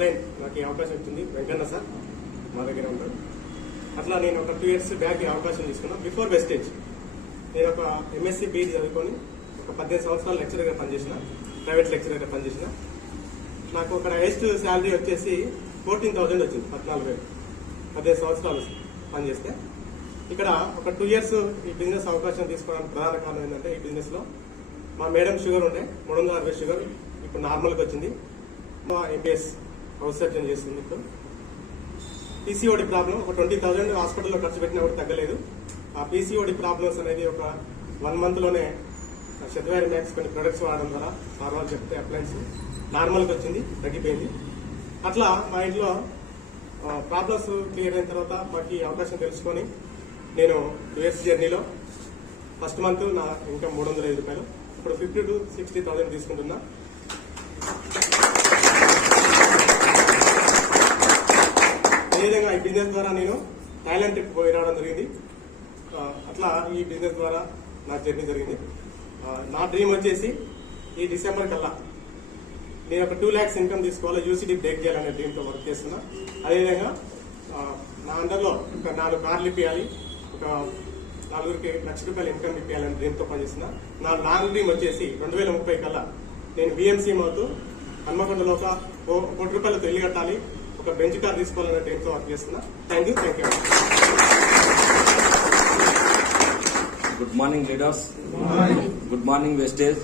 Upline నాకు ఈ అవకాశం ఇచ్చింది వెంకన్న సార్ మా దగ్గర ఉంటారు. అట్లా నేను ఒక 2 years బ్యాక్ ఈ అవకాశం తీసుకున్నాను. బిఫోర్ వెస్టేజ్ నేను ఒక MSc బీఈడి చదువుకొని ఒక 18 సంవత్సరాలు లెక్చరర్గా పనిచేసిన, ప్రైవేట్ లెక్చరర్గా పనిచేసిన. నాకు అక్కడ హైయెస్ట్ శాలరీ వచ్చేసి 14,000 వచ్చింది. 14,000 15 సంవత్సరాలు పనిచేస్తే. ఇక్కడ ఒక 2 years ఈ బిజినెస్ అవకాశం తీసుకోవడానికి ప్రధాన కారణం ఏంటంటే, ఈ బిజినెస్ లో మా మేడం షుగర్ ఉండే 360 షుగర్ ఇప్పుడు నార్మల్గా వచ్చింది. మా MBS హౌస్ సర్జన్ చేస్తుంది. ఇప్పుడు PCOD ప్రాబ్లం ఒక 20,000 హాస్పిటల్లో ఖర్చు పెట్టినా కూడా తగ్గలేదు. ఆ PCOD ప్రాబ్లమ్స్ అనేది ఒక 1 month లోనే శతవారి మ్యాక్స్ కొన్ని ప్రొడక్ట్స్ వాడడం ద్వారా సార్ వాళ్ళు చెప్తే అప్లయన్స్ నార్మల్గా వచ్చింది, తగ్గిపోయింది. అట్లా మా ఇంట్లో ప్రాబ్లమ్స్ క్లియర్ అయిన తర్వాత మాకు ఈ అవకాశం తెలుసుకొని నేను US జర్నీలో ఫస్ట్ మంత్ నా ఇన్కమ్ 305 రూపాయలు, ఇప్పుడు 50,000 to 60,000 తీసుకుంటున్నా. అదేవిధంగా ఈ బిజినెస్ ద్వారా నేను థాయిలాండ్ ట్రిప్ పోయి రావడం జరిగింది. అట్లా ఈ బిజినెస్ ద్వారా నా జర్నీ జరిగింది. నా డ్రీమ్ వచ్చేసి ఈ డిసెంబర్ కల్లా నేను ఒక 2 lakhs ఇన్కమ్ తీసుకోవాలి, UCD బ్రేక్ చేయాలనే డ్రీమ్తో వర్క్ చేస్తున్నా. అదేవిధంగా నా అండర్లో ఒక 4 కార్లు ఇప్పించాలి, ఒక 4 లక్షల రూపాయలు ఇన్కమ్ ఇప్పించాలని డ్రీమ్తో పనిచేస్తున్నా. నా లాంగ్ డ్రీమ్ వచ్చేసి 2030 కల్లా నేను BMC అవుతూ హన్మకొండలో ఒక 1 కోటి రూపాయలతో ఇల్లు కట్టాలి, ఒక బెంచ్ కార్ తీసుకోవాలనే డ్రీమ్తో వర్క్ చేస్తున్నా. Thank you. Good morning, leaders. Good morning, Vestage.